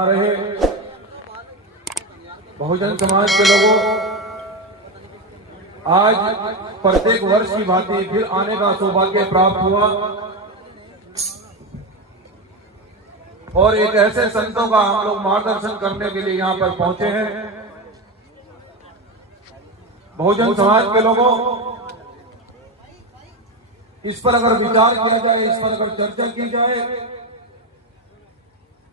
रहे बहुजन समाज के लोगों, आज प्रत्येक वर्ष की भांति फिर आने का सौभाग्य प्राप्त हुआ और एक ऐसे संतों का हम लोग मार्गदर्शन करने के लिए यहाँ पर पहुंचे हैं। बहुजन समाज के लोगों, इस पर अगर विचार किया जाए, इस पर अगर चर्चा की जाए,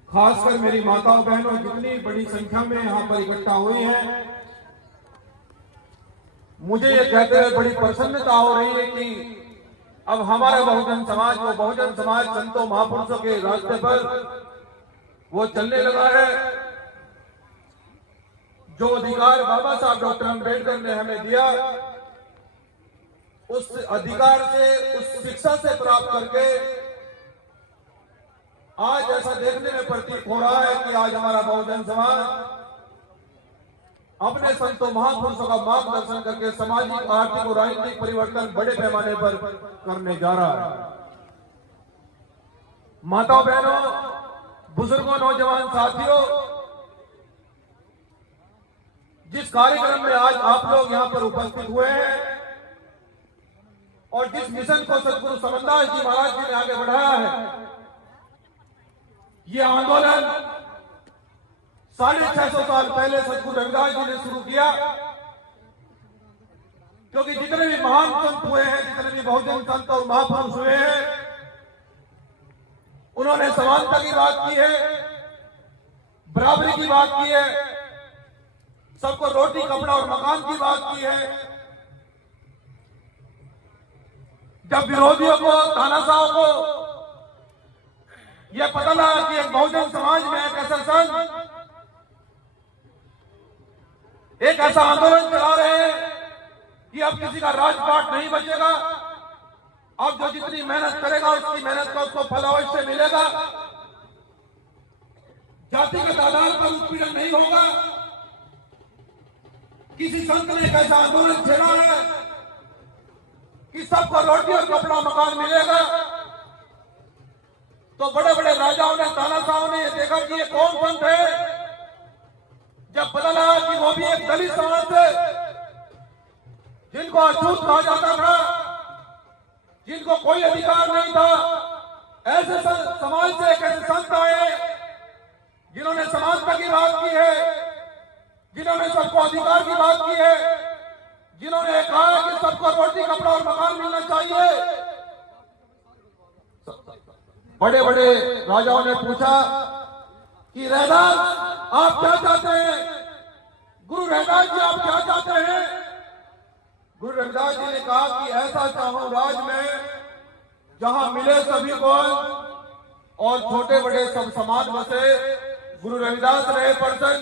खासकर मेरी माताओं बहनों जितनी बड़ी संख्या में यहाँ पर इकट्ठा हुई हैं, मुझे ये कहते हुए बड़ी प्रसन्नता हो रही है कि अब हमारा बहुजन समाज, वो बहुजन समाज संतों महापुरुषों के रास्ते पर वो चलने लगा है। जो अधिकार बाबा साहब डॉक्टर अम्बेडकर ने हमें दिया, उस अधिकार से, उस शिक्षा से प्राप्त करके आज ऐसा देखने में प्रतीत हो रहा है कि आज हमारा बहुजन समाज अपने संतों महापुरुषों का मार्गदर्शन करके सामाजिक, आर्थिक और राजनीतिक परिवर्तन बड़े पैमाने पर करने जा रहा है। माताओं बहनों, बुजुर्गों, नौजवान साथियों, जिस कार्यक्रम में आज आप लोग यहां पर उपस्थित हुए हैं और जिस मिशन को सदगुरु समनदास जी महाराज जी ने आगे बढ़ाया है, ये आंदोलन 650 साल पहले सदगुरु रविदास जी ने शुरू किया। क्योंकि जितने भी महान संत हुए हैं, जितने भी बहुजन संत और महापुरुष हुए हैं, उन्होंने समानता की बात की है, बराबरी की बात की है, सबको रोटी, कपड़ा और मकान की बात की है। जब विरोधियों को, तानाशाहों को यह पता लगा कि एक बहुजन समाज में एक ऐसा संत एक ऐसा आंदोलन चला रहे हैं कि अब किसी का राजपाट नहीं बचेगा, अब जो जितनी मेहनत करेगा उसकी मेहनत का उसको फल अवश्य मिलेगा, जातिगत आधार पर उत्पीड़न नहीं होगा। किसी संत ने एक ऐसा आंदोलन छेड़ा है कि सबको रोटी और कपड़ा मकान मिलेगा। तो बड़े बड़े राजाओं ने, तानाशाहों ने ये देखा कि ये कौन संत है। जब पता लगा कि वो भी एक दलित समाज से, जिनको अछूत कहा जाता था, जिनको कोई अधिकार नहीं था, ऐसे समाज से एक ऐसे संत आए जिन्होंने समानता की बात की है, जिन्होंने सबको अधिकार की बात की है, जिन्होंने कहा कि सबको रोटी, कपड़ा और मकान मिलना चाहिए। बड़े बड़े राजाओं ने पूछा कि रैदास आप क्या चाहते हैं, गुरु रैदास जी आप क्या चाहते हैं। गुरु रविदास जी ने कहा कि ऐसा चाहूं राज में जहां मिले सभी को और छोटे बड़े सब समाज बसे। गुरु रविदास रहे प्रसन्न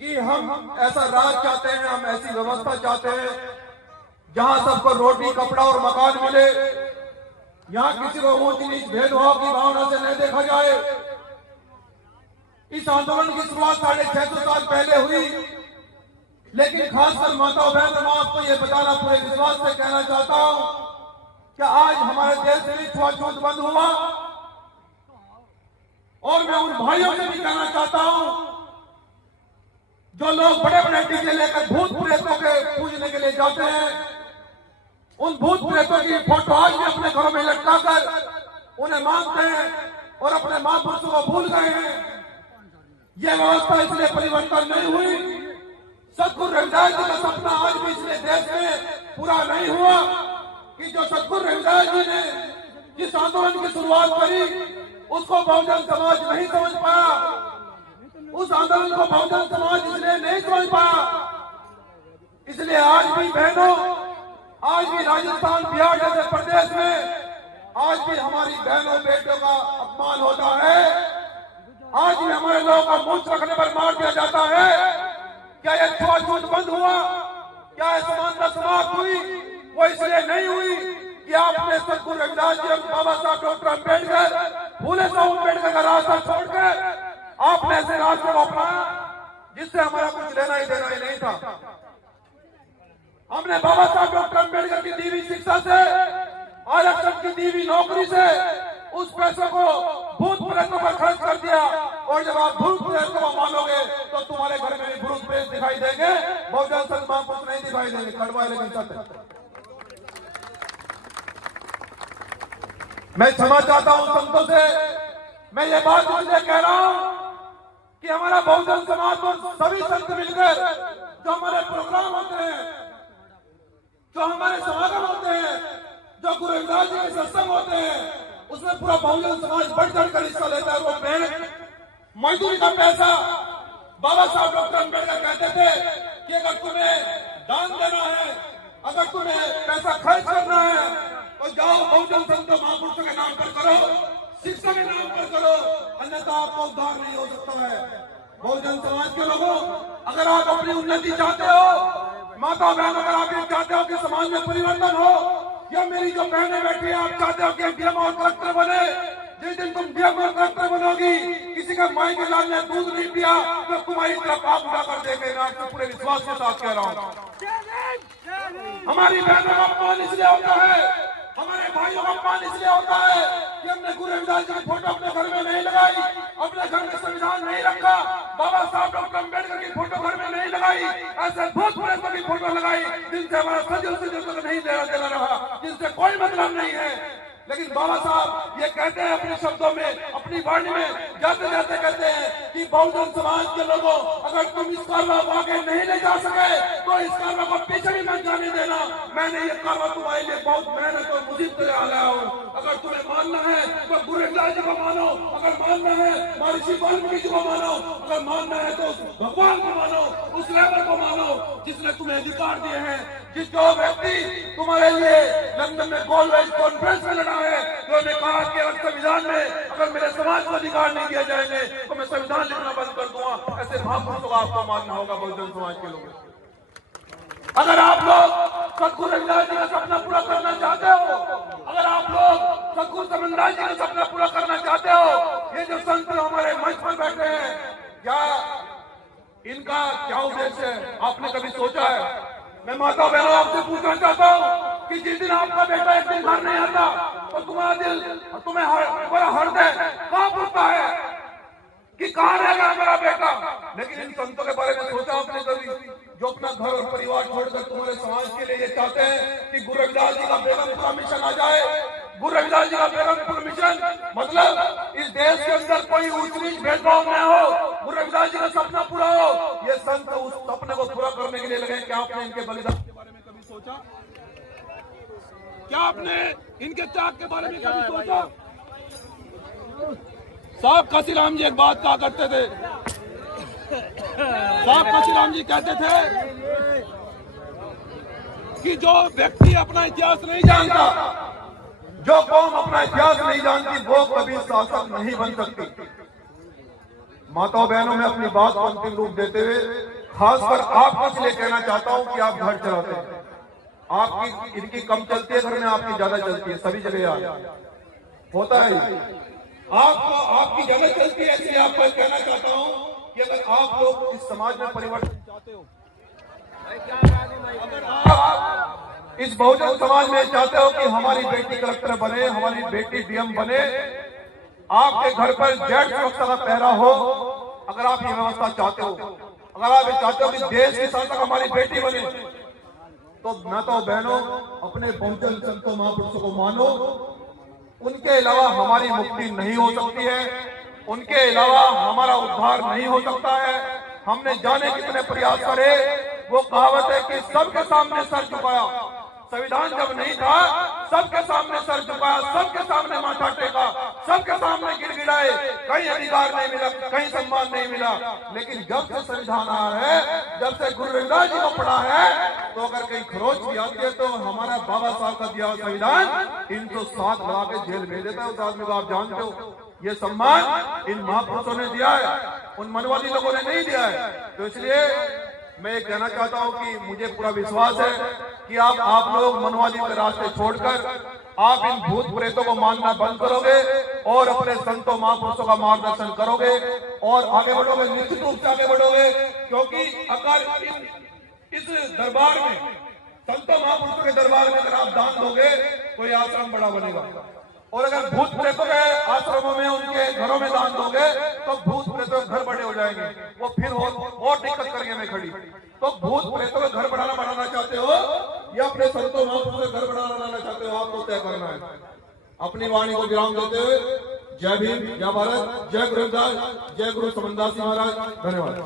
कि हम ऐसा राज चाहते हैं, हम ऐसी व्यवस्था चाहते हैं जहां सबको रोटी, कपड़ा और मकान मिले, यहाँ किसी को ऊंच नीच भेदभाव की भावना से नहीं देखा जाए। इस आंदोलन की शुरुआत 650 साल पहले हुई, लेकिन खासकर माताओं बहनों, मैं आपको ये बताना पूरे विश्वास से कहना चाहता हूं कि आज हमारे देश में छुआछूत बंद हुआ। और मैं उन भाइयों से भी कहना चाहता हूं जो लोग बड़े बड़े डीजे लेकर भूत प्रेतों के पूजने के लिए जाते हैं, उन भूत प्रेतों की फोटो आज भी अपने घरों में लटकाकर उन्हें मानते हैं और अपने महापुरुषों को भूल गए हैं। यह व्यवस्था इसलिए परिवर्तन नहीं हुई। सदगुरु रविदास जी का सपना आज भी इसलिए देश में पूरा नहीं हुआ कि जो सदगुरु रविदास जी ने जिस आंदोलन की शुरुआत करी उसको बहुजन समाज नहीं समझ पाया। उस आंदोलन को बहुजन समाज इसलिए नहीं समझ पाया। इसलिए आज भी बहनों, आज भी राजस्थान, बिहार जैसे प्रदेश में आज भी हमारी बहनों बेटों का अपमान होता है। आज भी हमारे लोगों का मूंछ रखने पर मार दिया जाता है। क्या यह छुआछूत बंद हुआ? क्या यह समानता समाप्त हुई? वो इसलिए नहीं हुई कि आपने सदगुरु रविदास जी और बाबा साहब डॉक्टर अम्बेडकर, फूले साहब अम्बेडकर का रास्ता छोड़कर आपने ऐसे रास्ते को अपनाया जिससे हमारा कुछ लेना ही देना ही नहीं था। हमने बाबा साहब डॉक्टर अम्बेडकर की दी हुई शिक्षा से, आरक्षण की दी हुई नौकरी से, उस पैसे को भूत प्रेतों पर खर्च कर दिया, और जब आप भूत प्रेतों को मानोगे तो तुम्हारे घर में भी भूत प्रेत दिखाई देंगे, बहुजन संघ महापुरुष नहीं दिखाई देंगे। कड़वा है लेकिन सत्य। मैं क्षमा चाहता हूं संतों से। मैं ये बात इसलिए कह रहा हूं कि हमारा बहुजन समाज को सभी संत मिलकर जो हमारे प्रोग्राम होते हैं, जो हमारे समागम होते हैं, जो गुरु रविदास जी के सत्संग होते हैं, उसमें पूरा बहुजन समाज बढ़ चढ़कर हिस्सा लेता है। वो मेहनत मजदूरी का पैसा, बाबा साहब डॉक्टर अम्बेडकर कहते थे कि अगर तुम्हें दान देना है, अगर तुम्हें पैसा खर्च करना है तो जाओ बहुजन संत महापुरुषों के नाम पर करो, शिक्षा के नाम पर करो, अन्यथा आपको उद्धार नहीं हो सकता है। बहुजन समाज के लोगों, अगर आप अपनी उन्नति चाहते हो, माता बहनों, अगर आप ये चाहते हो कि समाज में परिवर्तन हो, या मेरी जो बहनें बैठी है, आप चाहते हो कि डीएम और कलेक्टर बने, जिस दिन तुम डीएम और कलेक्टर बनोगी, किसी का माई के लाल ने दूध नहीं पिया तो तुम्हारी तरफ आप उठा कर देंगे। मैं आपको पूरे विश्वास के साथ कह रहा हूँ। हमारी बहनों का अपमान इसलिए होता है, हमारे भाइयों का अपमान इसलिए होता है कि हमने गुरु रविदास जी की फोटो अपने घर में नहीं लगाई, अपने घर में संविधान नहीं रखा, बाबा साहब डॉक्टर अम्बेडकर की फोटो घर में नहीं लगाई, ऐसे भूत प्रेतों की फोटो लगाई जिनसे हमारा सदियों से नहीं देना रहा, जिनसे कोई मतलब नहीं है। लेकिन बाबा साहब ये कहते हैं अपने शब्दों में, अपनी वाणी में जाते जाते कहते हैं कि बहुजन समाज के लोगों, अगर तुम इस कारवा को आगे नहीं ले जा सके तो इस कारवा को पीछे भी मत जाने देना। मैंने ये कारवा तुम्हारे लिए बहुत मेहनत और मुसीबत से लाया हूँ। अगर तुम्हें मानना है तो गुरु रविदास जी को मानो, अगर मानना है महर्षि वाल्मीकि जी को मानो, अगर मानना है तो भगवान को मानो, उस लेबर को मानो जिसने तुम्हें अधिकार दिए हैं। जिस जो व्यक्ति तुम्हारे लिए लंदन में गोलमेज कॉन्फ्रेंस में लड़ा है, उन्होंने कहा कि अगर संविधान में अगर मेरे समाज को अधिकार नहीं दिए जाएंगे तो मैं संविधान लिखना बंद कर दूंगा। ऐसे महापुरुषों को आपको मानना होगा बहुजन समाज के लोगों। अगर आप लोग सतगुरु रविदास जी का सपना पूरा करना चाहते हो, अगर आप लोग सतगुरु समनदास जी का सपना पूरा करना चाहते हो, ये जो संत हमारे मंच पर बैठे हैं, क्या इनका क्या उद्देश्य है आपने कभी सोचा है? मैं माता बहनों आपसे पूछना चाहता हूँ कि जिस दिन आपका बेटा एक दिन घर नहीं आता तो तुम्हारा दिल, तुम्हारा हृदय कहाँ पुरता है कि कहाँ रहेगा मेरा बेटा? लेकिन इन संतों के बारे में सोचा आपने कभी, जो अपना घर और परिवार छोड़कर तुम्हारे समाज के लिए ये चाहते हैं कि गुरु रविदास जी का बेगमपुरा मिशन आ जाए? गुरु रविदास जी का बेगमपुरा मिशन मतलब इस देश के अंदर कोई ऊंच नीच भेदभाव न हो, गुरु रविदास जी का सपना पूरा हो। ये संत उस सपने को पूरा करने के लिए लगे। क्या आपने इनके बलिदान के बारे में कभी सोचा? क्या आपने इनके त्याग के बारे में कभी सोचा? साहब काशीराम जी एक बात कहा करते थे, साहब काशीराम जी कहते थे कि जो व्यक्ति अपना इतिहास नहीं जानता, जो कौम अपना इतिहास नहीं जानती, वो कभी शासक नहीं बन सकती। माताओं बहनों में अपनी बात को अंतिम रूप देते हुए खासकर आपको इसलिए कहना चाहता हूं कि आप घर चलाते हैं, आपकी इनकी कम चलती है, घर में आपकी ज्यादा चलती है, सभी जगह यार होता है। आपको आपकी ज्यादा चलती है, इसलिए आपको कहना चाहता हूं कि अगर आप लोग इस समाज में परिवर्तन चाहते हो, अगर आप इस बहुजन समाज में चाहते हो कि हमारी बेटी कलेक्टर बने, हमारी बेटी डीएम बने, आपके घर पर जेड सुरक्षा का पहरा हो, अगर आप ये व्यवस्था चाहते हो, अगर आप ये चाहते हो कि देश की शासक हमारी बेटी बने, तो मैं तो बहनों अपने बहुजन संतों महापुरुषों को मानो। उनके अलावा हमारी मुक्ति नहीं हो सकती है, उनके अलावा हमारा उद्धार नहीं हो सकता है। हमने जाने कितने प्रयास करे, वो कहावत है कि सबके सामने सर झुकाया, संविधान जब नहीं था सबके सामने सर झुकाया, सबके सामने माथा टेका, सबके सामने गिड़गिड़ाए, कहीं अधिकार नहीं मिला, कहीं सम्मान नहीं मिला। लेकिन जब से संविधान आया है, जब से गुरु रविदास जी को पढ़ा है, तो अगर कहीं खरोच की आती है तो हमारा बाबा साहब का दिया संविधान 307 लगा के जेल भेज देता है उस आदमी को। आप जानते हो ये सम्मान इन महापुरुषों ने दिया है, उन मनवादी लोगों ने नहीं दिया है। तो इसलिए मैं ये कहना चाहता हूं कि मुझे पूरा विश्वास है कि आप लोग मनवादी के रास्ते छोड़कर आप इन भूत प्रेतों को मानना बंद करोगे और अपने संतों महापुरुषों का मार्गदर्शन करोगे और आगे बढ़ोगे, निश्चित रूप से आगे बढ़ोगे। क्योंकि अगर इस दरबार में, संतों महापुरुषों के दरबार में अगर आप दान दोगे तो ये आश्रम बड़ा बनेगा, और अगर भूत प्रेतों के आश्रमों में उनके घरों में दान दोगे तो भूत प्रेतों के घर बड़े हो जाएंगे, वो फिर और दिक्कत करेंगे में खड़ी। तो भूत प्रेतों का घर बनाना चाहते हो या अपने संतों महापुरुषों का घर बनाना चाहते हो, आपको तय करना है। अपनी वाणी को विराम देते हुए जय भीम, जय भारत, जय गुरु रविदास, जय गुरु समनदास महाराज। धन्यवाद।